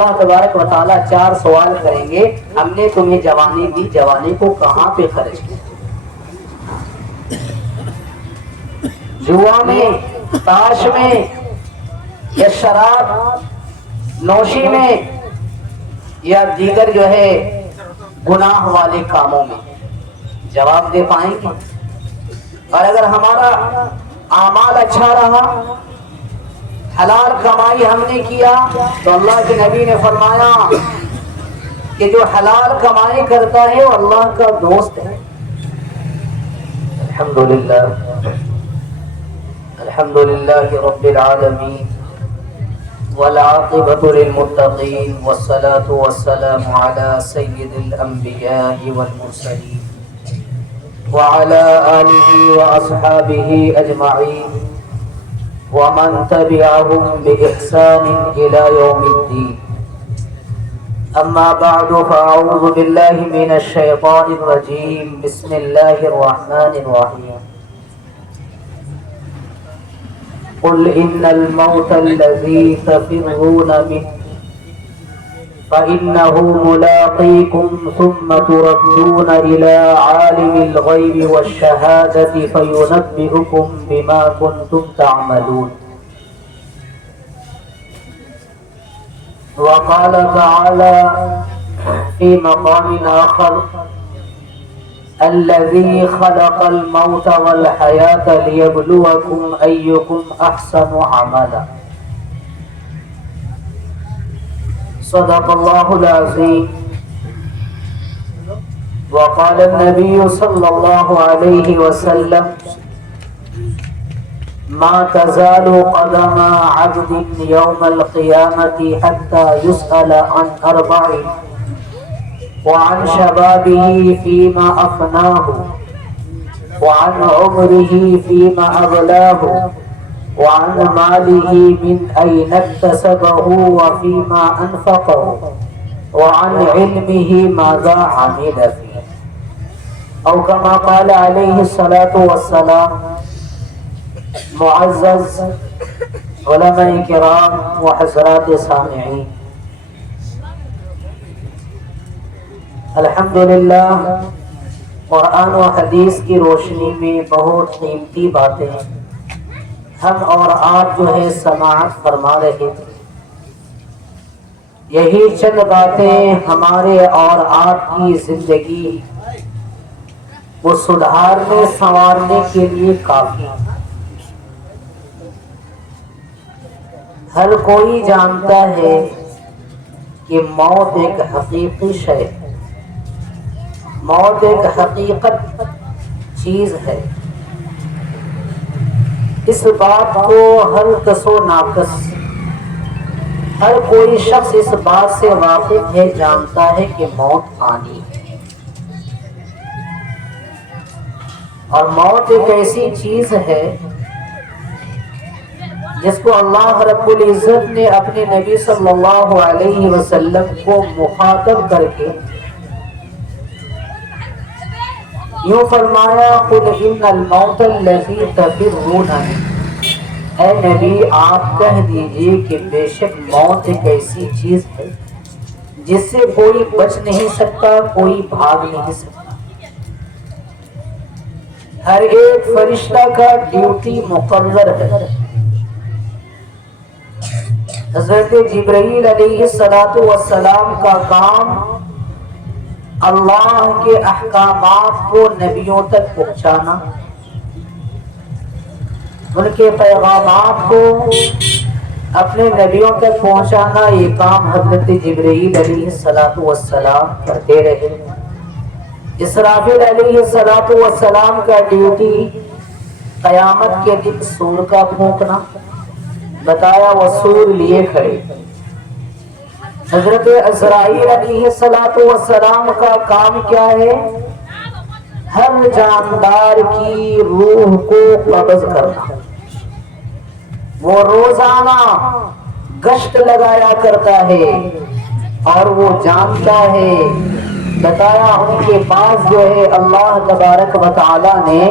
اللہ تبارک و تعالیٰ 4 سوال کریں گے، ہم نے تمہیں جوانی دی، جوانی کو کہاں پہ خرچ کیا؟ جوا میں، تاش میں، یا شراب نوشی میں، یا دیگر جو ہے گناہ والے کاموں میں؟ جواب دے پائیں گے؟ اور اگر ہمارا اعمال اچھا رہا، حلال کمائی ہم نے کیا، تو اللہ کے نبی نے فرمایا کہ جو حلال کمائی کرتا ہے وہ اللہ کا دوست ہے۔ الحمدللہ الحمدللہ رب العالمین والعاقبۃ للمتقین والصلاة والسلام علی سید الانبیاء والمرسلین وعلى آلہ واصحابہ اجمعین ومن تبعهم بإحسان إلى يوم الدين أما بعد فأعوذ بالله من الشيطان الرجيم بسم الله الرحمن الرحيم قل إن الموت الذي تفرون منه فإنه ملاقيكم ثم تردون إلى عالم الغيب والشهادة فينبئكم بما كنتم تعملون وقال تعالى في مقام آخر الذي خلق الموت والحياة ليبلوكم أيكم أحسن عملا صدق الله العظيم وقال النبي صلى الله عليه وسلم ما تزال قدم عبد يوم القيامة حتى يسأل عن 4 وعن شبابه فيما أفناه وعن عمره فيما أبلاه وعن ماله من أين اكتسبه وفيما أنفقه وعن علمه ماذا عمل فيه أو كما قال عليه الصلاة والسلام۔ معزز علماء کرام و حضرات سامعین، الحمدللہ قرآن و حدیث کی روشنی میں بہت قیمتی باتیں ہم اور آپ جو ہے سماعت فرما رہے تھے۔ یہی چند باتیں ہمارے اور آپ کی زندگی کو سدھارنے سنوارنے کے لیے کافی ہیں۔ ہر کوئی جانتا ہے کہ موت ایک حقیقی شے ہے، موت ایک حقیقت چیز ہے۔ اس بات کو ہر کس و ناکس، ہر کوئی شخص اس بات سے واقف ہے، جانتا ہے کہ موت آنی ہے۔ اور موت ایک ایسی چیز ہے جس کو اللہ رب العزت نے اپنے نبی صلی اللہ علیہ وسلم کو مخاطب کر کے یوں فرمایا قل ان الموت الذی تفرون منہ، اے نبی آپ کہہ دیجئے کہ بے شک موت ایک ایسی چیز ہے جس سے کوئی بچ نہیں سکتا، کوئی بھاگ نہیں سکتا۔ ہر ایک فرشتہ کا ڈیوٹی مقرر ہے۔ حضرت جبرائیل علیہ السلام کا کام اللہ کے احکامات کو نبیوں تک پہنچانا، ان کے پیغامات کو اپنے نبیوں تک پہنچانا، یہ کام حضرت جبرائیل علیہ السلام کرتے رہے۔ اسرافیل علیہ السلام کا ڈیوٹی قیامت کے دن سور کا پھونکنا، بتایا وہ سور لیے کھڑے۔ حضرت عزرائیل علیہ السلام کا کام کیا ہے؟ ہر جاندار کی روح کو قبض کرنا۔ وہ روزانہ گشت لگایا کرتا ہے اور وہ جانتا ہے، بتایا ان کے پاس جو ہے اللہ تبارک و تعالی نے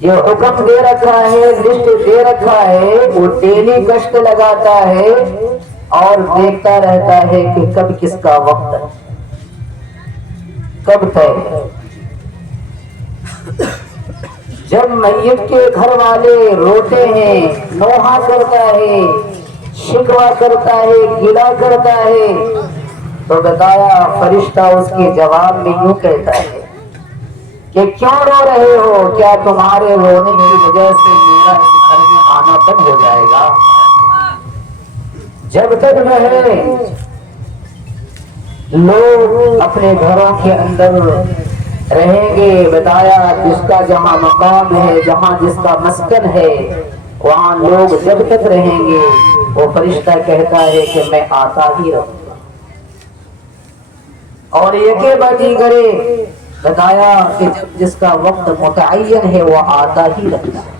جو حکم دے رکھا ہے، لسٹ دے رکھا ہے، وہ ڈیلی گشت لگاتا ہے اور دیکھتا رہتا ہے کہ کب کس کا وقت ہے، کب طے ہے۔ جب میت کے گھر والے روتے ہیں، نوحہ کرتا ہے، شکوہ کرتا ہے، گلہ کرتا ہے، تو بتایا فرشتہ اس کے جواب میں یوں کہتا ہے کہ کیوں رو رہے ہو؟ کیا تمہارے رونے کی وجہ سے میرا اس گھر میں آنا بند ہو جائے گا؟ جب تک جو ہے لوگ اپنے گھروں کے اندر رہیں گے، بتایا جس کا جہاں مقام ہے، جہاں جس کا مسکن ہے، وہاں لوگ جب تک رہیں گے وہ فرشتہ کہتا ہے کہ میں آتا ہی رہوں گا۔ اور یکے بدی کرے، بتایا کہ جب جس کا وقت متعین ہے وہ آتا ہی رہتا ہے۔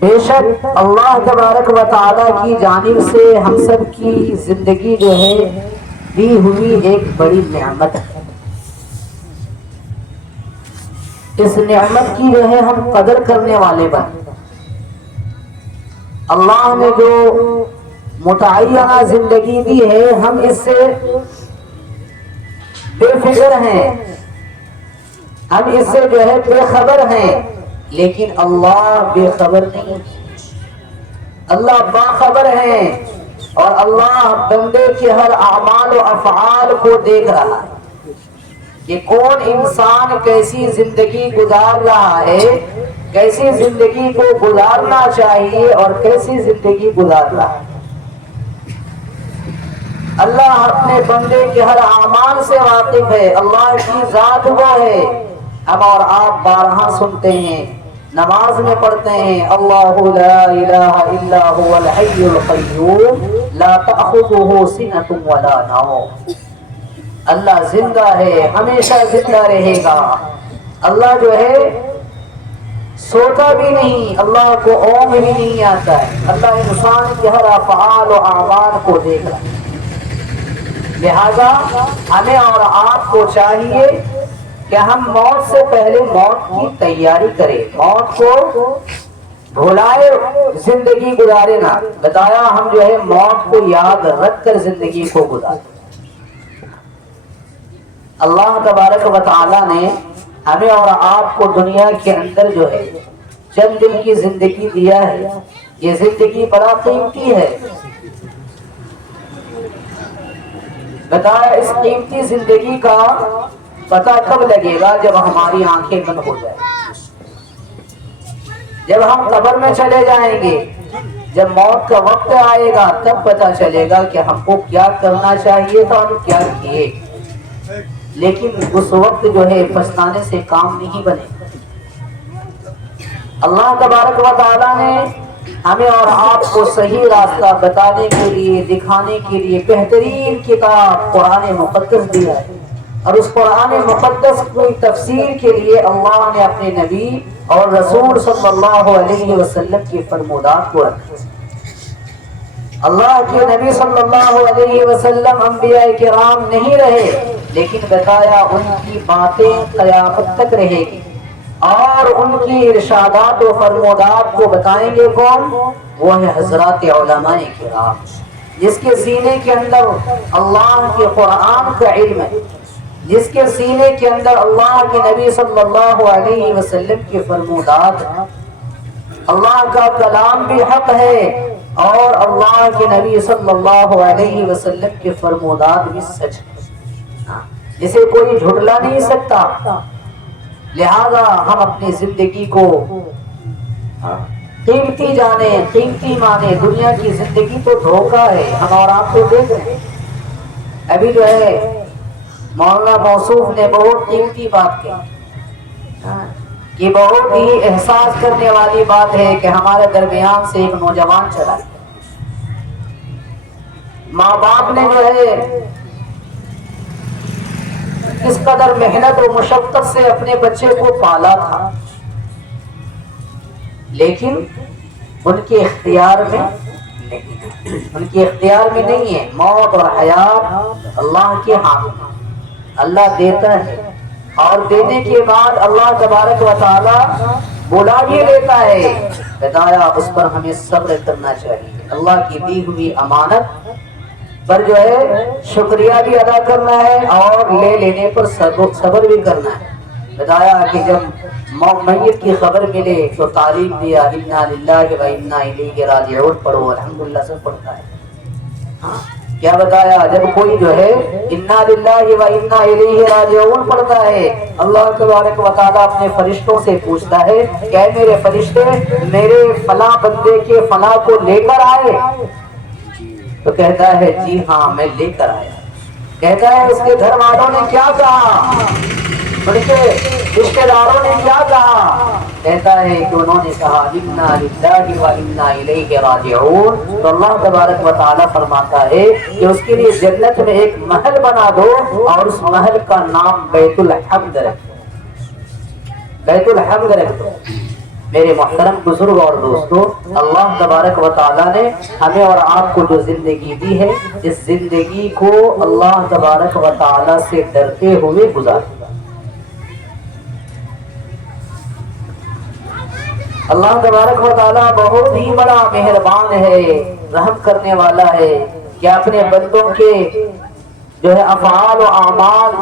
بے شک اللہ تبارک و تعالی کی جانب سے ہم سب کی زندگی جو ہے دی ہوئی ایک بڑی نعمت ہے۔ اس نعمت کی جو ہے ہم قدر کرنے والے بن۔ اللہ نے جو متعینہ زندگی دی ہے ہم اس سے بے فکر ہیں، ہم اس سے جو ہے بے خبر ہیں، لیکن اللہ بے خبر نہیں، اللہ باخبر ہے، اور اللہ بندے کے ہر اعمال و افعال کو دیکھ رہا ہے کہ کون انسان کیسی زندگی گزار رہا ہے، کیسی زندگی کو گزارنا چاہیے اور کیسی زندگی گزار رہا ہے۔ اللہ اپنے بندے کے ہر اعمال سے واقف ہے، اللہ کی ذات وہ ہے۔ ہم اور آپ بارہا سنتے ہیں، نماز میں پڑھتے ہیں، اللہ لا الہ الا هو الحی القیوم لا تأخذه سنۃ ولا نوم۔ اللہ زندہ ہے، ہمیشہ زندہ رہے گا۔ اللہ جو ہے سوتا بھی نہیں، اللہ کو اونگ بھی نہیں آتا ہے۔ اللہ انسان کے ہر افعال و اعمال کو دیکھ رہا ہے۔ لہذا ہمیں اور آپ کو چاہیے کہ ہم موت سے پہلے موت کی تیاری کریں، موت کو بھلائے زندگی گزارے نہ۔ بتایا ہم جو ہے موت کو یاد رکھ کر زندگی کو گزاریں۔ اللہ تبارک و تعالی نے ہمیں اور آپ کو دنیا کے اندر جو ہے چند دن کی زندگی دیا ہے، یہ زندگی بڑا قیمتی ہے۔ بتایا اس قیمتی زندگی کا پتہ کب لگے گا؟ جب ہماری آنکھیں بند ہو جائیں، جب ہم قبر میں چلے جائیں گے، جب موت کا وقت آئے گا تب پتہ چلے گا کہ ہم کو کیا کرنا چاہیے تھا اور کیا کیے۔ لیکن اس وقت جو ہے پچھتانے سے کام نہیں بنے۔ اللہ تبارک و تعالیٰ نے ہمیں اور آپ کو صحیح راستہ بتانے کے لیے، دکھانے کے لیے بہترین کتاب قرآن مقدس دیا ہے، اور اس قرآن مقدس کی تفسیر کے لیے اللہ نے اپنے نبی اور رسول صلی اللہ علیہ وسلم کے فرمودات کو رکھا۔ اللہ کے نبی صلی اللہ علیہ وسلم انبیاء کرام نہیں رہے، لیکن بتایا ان کی باتیں قیامت تک رہے گی، اور ان کی ارشادات و فرمودات کو بتائیں گے کون؟ وہ ہے حضرات علماء کرام، جس کے سینے کے اندر اللہ کے قرآن کا علم ہے، جس کے سینے کے اندر اللہ کے نبی صلی اللہ علیہ وسلم کے فرمودات ہیں۔ اللہ کا کلام بھی حق ہے اور اللہ کے نبی صلی اللہ علیہ وسلم کے فرمودات بھی سچ ہے، جسے کوئی جھٹلا نہیں سکتا۔ لہذا ہم اپنی زندگی کو قیمتی جانے، قیمتی مانے۔ دنیا کی زندگی تو دھوکہ ہے، ہم اور آپ کو دیکھ رہے ہیں۔ ابھی جو ہے مولانا موصوف نے بہت قیمتی بات کہی، یہ بہت ہی احساس کرنے والی بات ہے کہ ہمارے درمیان سے ایک نوجوان چلا گیا۔ ماں باپ نے جو ہے اس قدر محنت و مشقت سے اپنے بچے کو پالا تھا، لیکن ان کے اختیار میں نہیں، ان کے اختیار میں نہیں ہے۔ موت اور حیات اللہ کے ہاتھ میں، اللہ دیتا ہے، اور دینے کے بعد اللہ تبارک و تعالی بلا بھی لیتا ہے۔ بتایا اس پر ہمیں صبر کرنا چاہیے، اللہ کی دی ہوئی امانت پر جو ہے شکریہ بھی ادا کرنا ہے اور لے لینے پر صبر بھی کرنا ہے۔ بتایا کہ جب میت کی خبر ملے تو تعلیم دیا انا للہ و انا الیہ راجعون پڑھو، الحمدللہ سے پڑھتا ہے۔ کیا بتایا جب کوئی جو ہے انا للہ و انا الیہ راجعون پڑھتا ہے، اللہ تبارک و تعالیٰ اپنے فرشتوں سے پوچھتا ہے کہ اے میرے فرشتے میرے فلاں بندے کے فلاں کو لے کر آئے؟ تو کہتا ہے جی ہاں میں لے کر آیا۔ کہتا ہے اس کے گھر والوں نے کیا کہا، ان کے رشتہ داروں نے کیا کہا؟ کہتا ہے کہ انہوں نے کہا انا للہ و انا الیہ راجعون۔ تو اللہ تبارک و تعالیٰ فرماتا ہے کہ اس کے لیے جنت میں ایک محل بنا دو اور اس محل کا نام بیت الحمد رکھ دو، بیت الحمد رکھ دو۔ میرے محترم بزرگ اور دوستو، اللہ تبارک و تعالیٰ نے ہمیں اور آپ کو جو زندگی دی ہے، اس زندگی کو اللہ تبارک و تعالیٰ سے ڈرتے ہوئے گزاریں۔ اللہ تبارک و تعالیٰ بہت ہی بڑا مہربان ہے، رحم کرنے والا ہے کہ اپنے بندوں کے جو ہے افعال و اعمال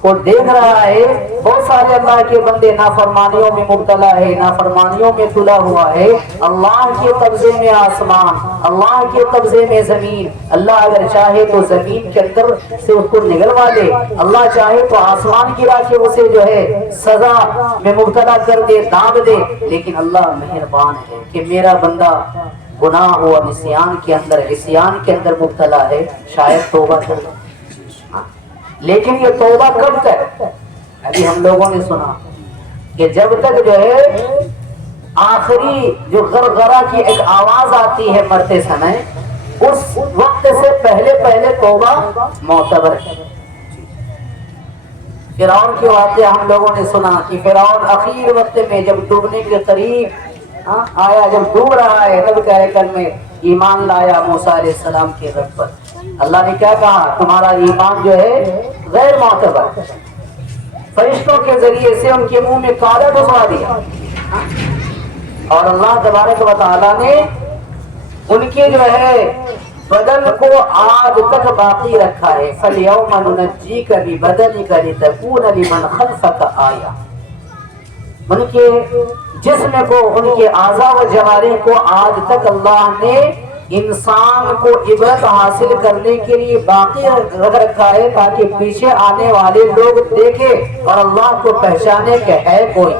کو دیکھ رہا ہے۔ بہت سارے اللہ کے بندے نافرمانیوں میں مبتلا ہے، نافرمانیوں میں تلا ہوا ہے۔ اللہ کے قبضے میں آسمان، اللہ کے قبضے میں زمین۔ اللہ اگر چاہے تو زمین کے اندر سے اس کو نگلوا دے، اللہ چاہے تو آسمان گرا کے اسے جو ہے سزا میں مبتلا کر دے، داب دے، لیکن اللہ مہربان ہے کہ میرا بندہ گناہ و نسیان کے اندر، عصیان کے اندر مبتلا ہے، شاید توبہ کر لے۔ لیکن یہ توبہ کب تک؟ ابھی ہم لوگوں نے سنا کہ جب تک جو ہے آخری جو غرغرہ کی ایک آواز آتی ہے مرتے سمے، اس وقت سے پہلے توبہ معتبر ہے۔ فرعون کے واقعہ ہم لوگوں نے سنا کہ فرعون اخیر وقت میں جب ڈوبنے کے قریب آیا، جب ڈوب رہا ہے، تب کہہ کر میں ایمان لایا موسیٰ علیہ السلام کے رب پر۔ اللہ نے کیا کہا؟ تمہارا ایمان جو ہے غیر معتبر۔ فرشتوں کے ذریعے سے ان کے منہ میں کالا ڈسوا دیا، اور اللہ تبارک و تعالیٰ نے ان کے جو ہے بدن کو آج تک باقی رکھا ہے۔ فَالْيَوْمَ نُنَجِّيكَ بِبَدَنِكَ لِتَكُونَ لِمَنْ خَلْفَكَ آیَةً۔ ان کے جسم کو، ان کے اعضاء و جوارح کو آج تک اللہ نے انسان کو عبرت حاصل کرنے کے لیے باقی رکھ رکھا ہے، تاکہ پیچھے آنے والے لوگ دیکھیں اور اللہ کو پہچانے کہ ہے کوئی۔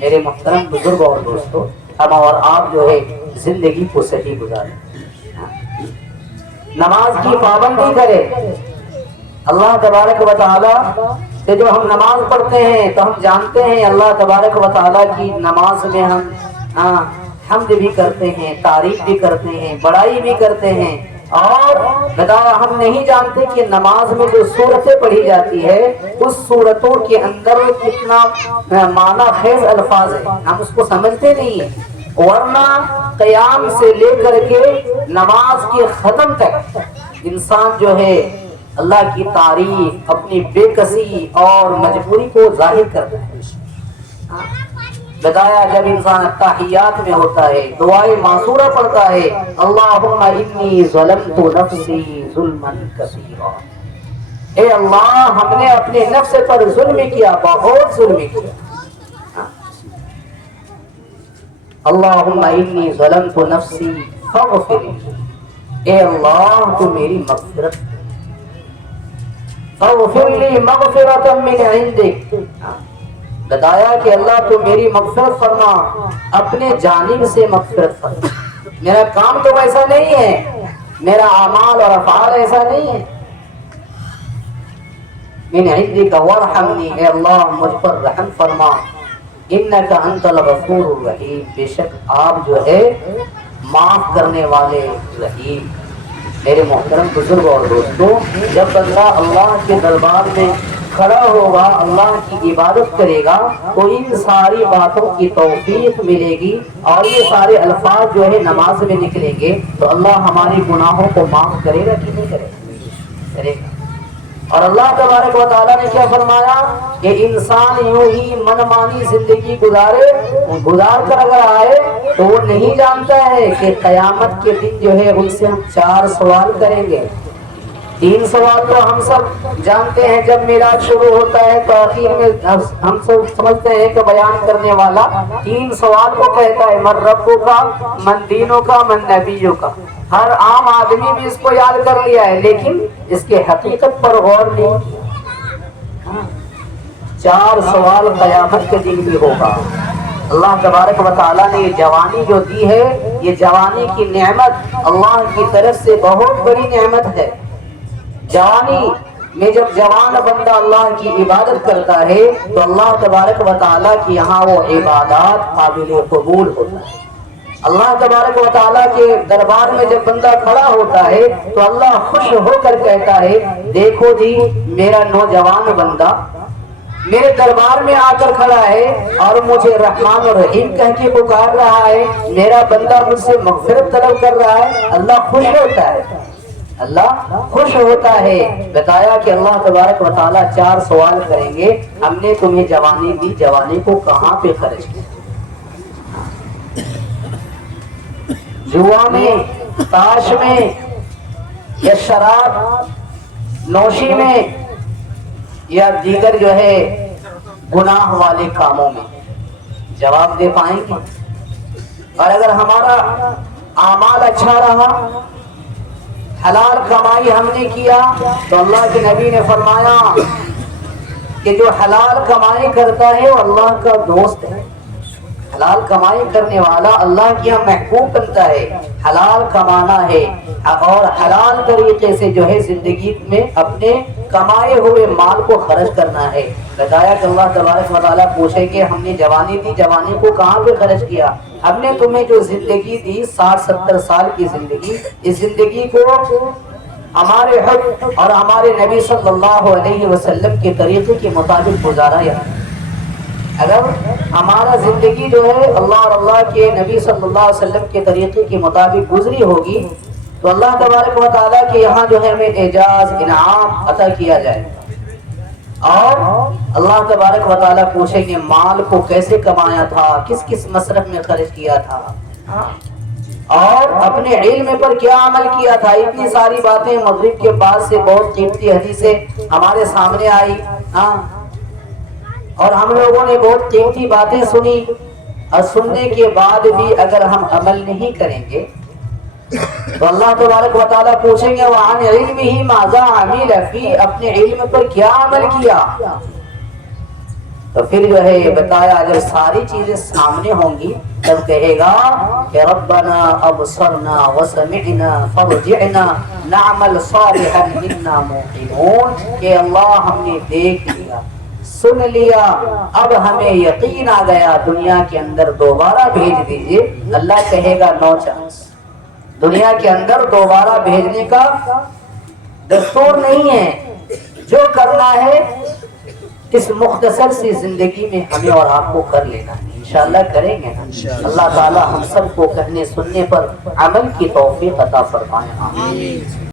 میرے محترم بزرگ اور دوستو، ہم اور آپ جو ہے زندگی کو صحیح گزاریں، نماز کی پابندی کرے۔ اللہ تبارک و تعالیٰ سے جو ہم نماز پڑھتے ہیں تو ہم جانتے ہیں اللہ تبارک و تعالیٰ کی نماز میں ہم حمد بھی کرتے ہیں، تعریف بھی کرتے ہیں، بڑائی بھی کرتے ہیں، اور بتایا ہم نہیں جانتے کہ نماز میں جو سورتیں پڑھی جاتی ہے اس سورتوں کے اندر کتنا معنی خیز الفاظ ہے، ہم اس کو سمجھتے نہیں ہیں۔ ورنہ قیام سے لے کر کے نماز کے ختم تک انسان جو ہے اللہ کی تعریف، اپنی بے کسی اور مجبوری کو ظاہر کرتا ہے۔ بتایا جب انسان تحیات میں ہوتا ہے، دعائے معصورہ پڑھتا ہے، اللہم انی ظلمت نفسی ظلما کثیرا، اے اللہ ہم نے اپنے نفس پر ظلم کیا، بہت ظلم کیا۔ اللہم انی ظلمت نفسی فاغفر لی، اے اللہ تو میری مغفرت، فاغفر لی مغفرۃ من عندک، بتایا کہ اللہ تو میری مغفرت فرما، اپنے جانب سے مغفرت فرما۔ میرا کام تو ایسا نہیں ہے، میرا اعمال اور افعال ایسا نہیں ہے۔ من عندک وارحمنی، اے اللہ مجھ پر رحم فرما، انک انت الغفور الرحیم، بے شک آپ جو ہے معاف کرنے والے رحیم۔ میرے محترم بزرگ اور دوستو، جب بندہ اللہ کے دربار میں کھڑا ہوگا، اللہ کی عبادت کرے گا، تو ان ساری باتوں کی توفیق ملے گی، اور یہ سارے الفاظ جو ہے نماز میں نکلیں گے، تو اللہ ہمارے گناہوں کو معاف کرے گا کہ نہیں کرے گا؟ کرے گا۔ اور اللہ تبارک و تعالیٰ نے کیا فرمایا کہ انسان یوں ہی من مانی زندگی گزار کر اگر آئے تو وہ نہیں جانتا ہے کہ قیامت کے دن جو ہے ان سے ہم 4 سوال کریں گے۔ 3 سوال تو ہم سب جانتے ہیں، جب میراج شروع ہوتا ہے تو آخر میں ہم سب سمجھتے ہیں کہ بیان کرنے والا 3 سوال کو کہتا ہے، من ربوں کا، من دینوں کا، من نبیوں کا۔ ہر عام آدمی بھی اس کو یاد کر لیا ہے، لیکن اس کے حقیقت پر غور نہیں۔ 4 سوال قیامت کے دن بھی ہوگا۔ اللہ تبارک و تعالیٰ نے یہ جوانی جو دی ہے، یہ جوانی کی نعمت اللہ کی طرف سے بہت بڑی نعمت ہے۔ جوانی میں جب جوان بندہ اللہ کی عبادت کرتا ہے تو اللہ تبارک و تعالیٰ کی یہاں وہ عبادات قابل قبول ہوتا ہے۔ اللہ تبارک و تعالیٰ کے دربار میں جب بندہ کھڑا ہوتا ہے تو اللہ خوش ہو کر کہتا ہے، دیکھو جی میرا نوجوان بندہ میرے دربار میں آ کر کھڑا ہے اور مجھے رحمان اور رحیم کہہ کے پکار رہا ہے، میرا بندہ مجھ سے مغفرت طلب کر رہا ہے۔ اللہ خوش ہوتا ہے، اللہ خوش ہوتا ہے۔ بتایا کہ اللہ تبارک و تعالیٰ 4 سوال کریں گے، ہم نے تمہیں جوانی دی، جوانی کو کہاں پہ خرچ کیا؟ جوا میں، تاش میں، یا شراب نوشی میں، یا دیگر جو ہے گناہ والے کاموں میں؟ جواب دے پائیں گے؟ اور اگر ہمارا اعمال اچھا رہا، حلال کمائی ہم نے کیا، تو اللہ کے نبی نے فرمایا کہ جو حلال کمائی کرتا ہے وہ اللہ کا دوست ہے۔ حلال کمائی کرنے والا اللہ کی یہاں محبوب بنتا ہے۔ حلال کمانا ہے اور حلال طریقے سے جو ہے زندگی میں اپنے کمائے ہوئے مال کو خرچ کرنا ہے۔ بتایا کہ اللہ تبارک و تعالیٰ پوچھے کہ ہم نے جوانی دی، جوانی کو کہاں پہ خرچ کیا؟ ہم نے تمہیں جو زندگی دی 60-70 سال کی زندگی، اس زندگی کو ہمارے حق اور ہمارے نبی صلی اللہ علیہ وسلم کے طریقے کے مطابق گزارا یا اگر ہمارا زندگی جو ہے اللہ اور اللہ کے نبی صلی اللہ علیہ وسلم کے طریقے کے مطابق گزری ہوگی تو اللہ تبارک و تعالیٰ کے یہاں جو ہے ہمیں اعزاز انعام عطا کیا جائے اور اللہ تبارک و تعالیٰ پوچھیں گے مال کو کیسے کمایا تھا، کس کس مصرف میں خرچ کیا تھا اور اپنے علم پر کیا عمل کیا تھا۔ اتنی ساری باتیں مغرب کے بعد سے بہت قیمتی حدیثیں ہمارے سامنے آئی اور ہم لوگوں نے بہت قیمتی باتیں سنی، اور سننے کے بعد بھی اگر ہم عمل نہیں کریں گے تو اللہ تبارک و تعالیٰ پوچھیں گے وَعَنْ عِلْمِهِ مَاذَا عَمِلَ فِي، اپنے علم پر کیا عمل کیا؟ تو پھر جو ہے بتایا جب ساری چیزیں سامنے ہوں گی تب کہے گا کہ ربنا ابصرنا وسمعنا فارجعنا نعمل صالحا انا موقنون، کہ اللہ ہم نے دیکھ لیا، سن لیا، اب ہمیں یقین آ گیا، دنیا کے اندر دوبارہ بھیج دیجئے۔ اللہ کہے گا نو چانس، دنیا کے اندر دوبارہ بھیجنے کا دستور نہیں ہے، جو کرنا ہے اس مختصر سی زندگی میں ہمیں اور آپ کو کر لینا ہے، انشاءاللہ کریں گے نا۔ اللہ تعالی ہم سب کو کہنے سننے پر عمل کی توفیق عطا فرمائے، آمین۔